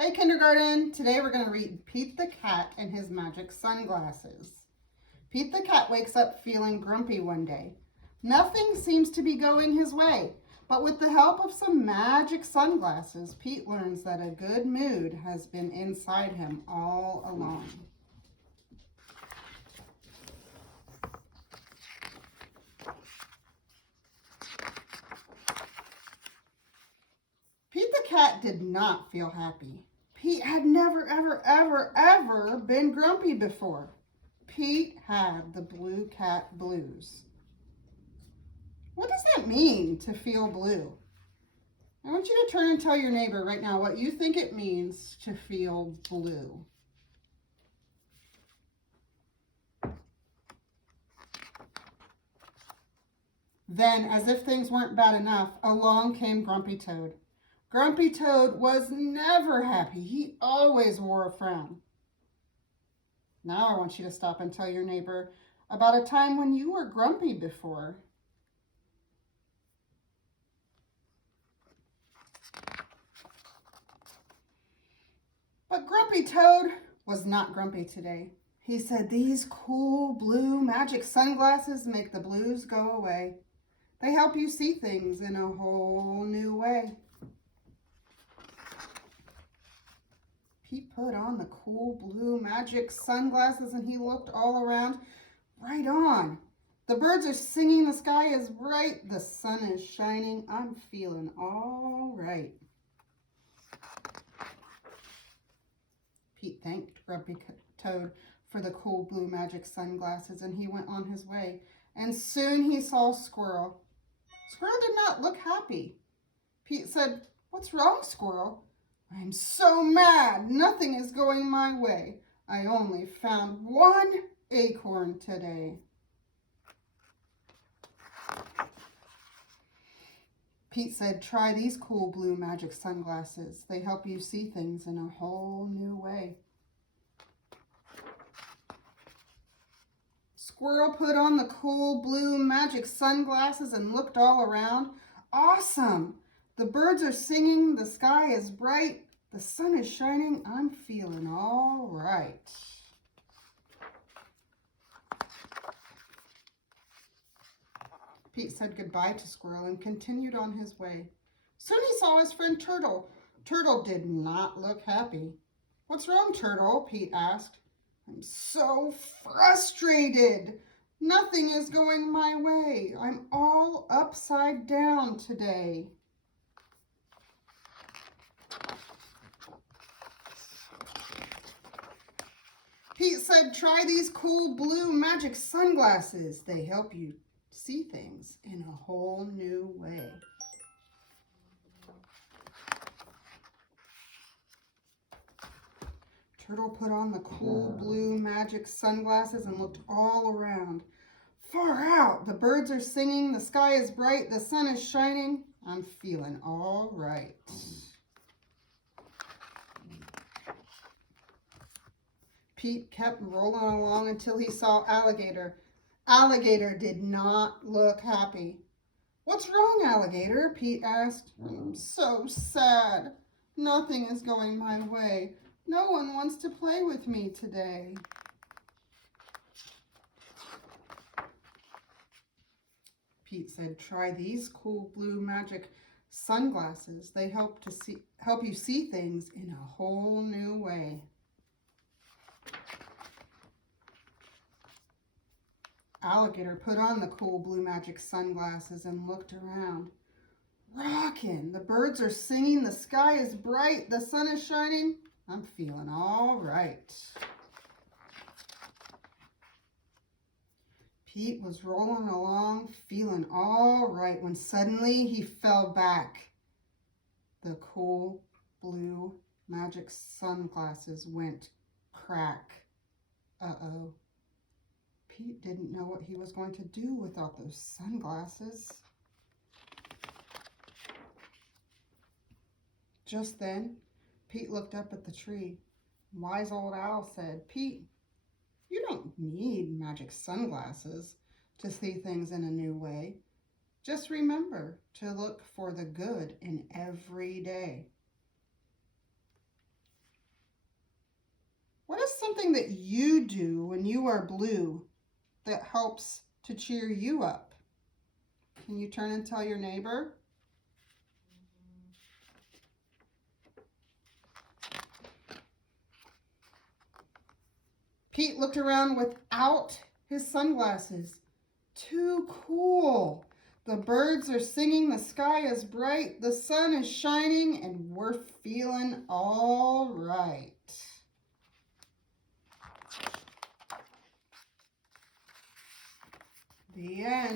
Hey kindergarten, today we're going to read Pete the Cat and His Magic Sunglasses. Pete the Cat wakes up feeling grumpy one day. Nothing seems to be going his way, but with the help of some magic sunglasses, Pete learns that a good mood has been inside him all along. Pete the Cat did not feel happy. Pete had never, ever been grumpy before. Pete had the blue cat blues. What does that mean, to feel blue? I want you to turn and tell your neighbor right now what you think it means to feel blue. Then, as if things weren't bad enough, along came Grumpy Toad. Grumpy Toad was never happy. He always wore a frown. Now I want you to stop and tell your neighbor about a time when you were grumpy before. But Grumpy Toad was not grumpy today. He said, "These cool blue magic sunglasses make the blues go away. They help you see things in a whole new way." Pete put on the cool blue magic sunglasses and he looked all around. Right on. The birds are singing, the sky is bright, the sun is shining. I'm feeling all right. Pete thanked Grumpy Toad for the cool blue magic sunglasses and he went on his way. And soon he saw Squirrel. Squirrel did not look happy. Pete said, "What's wrong, Squirrel?" "I'm so mad. Nothing is going my way. I only found one acorn today." Pete said, "Try these cool blue magic sunglasses. They help you see things in a whole new way." Squirrel put on the cool blue magic sunglasses and looked all around. Awesome! The birds are singing, the sky is bright, the sun is shining. I'm feeling all right. Pete said goodbye to Squirrel and continued on his way. Soon he saw his friend Turtle. Turtle did not look happy. "What's wrong, Turtle?" Pete asked. "I'm so frustrated. Nothing is going my way. I'm all upside down today." Pete said, "Try these cool blue magic sunglasses. They help you see things in a whole new way." Turtle put on the cool blue magic sunglasses and looked all around. Far out, the birds are singing, the sky is bright, the sun is shining. I'm feeling all right. Pete kept rolling along until he saw Alligator. Alligator did not look happy. "What's wrong, Alligator?" Pete asked. "I'm so sad. Nothing is going my way. No one wants to play with me today." Pete said, "Try these cool blue magic sunglasses. They help you see things in a whole new way." Alligator put on the cool blue magic sunglasses and looked around. Rockin'! The birds are singing, the sky is bright, the sun is shining. I'm feeling all right. Pete was rolling along, feeling all right, when suddenly he fell back. The cool blue magic sunglasses went crack. Uh-oh. Pete didn't know what he was going to do without those sunglasses. Just then, Pete looked up at the tree. Wise old owl said, "Pete, you don't need magic sunglasses to see things in a new way. Just remember to look for the good in every day." something that you do when you are blue that helps to cheer you up? Can you turn and tell your neighbor? Pete looked around without his sunglasses. Too cool. The birds are singing, the sky is bright, the sun is shining, and we're feeling all right. The end.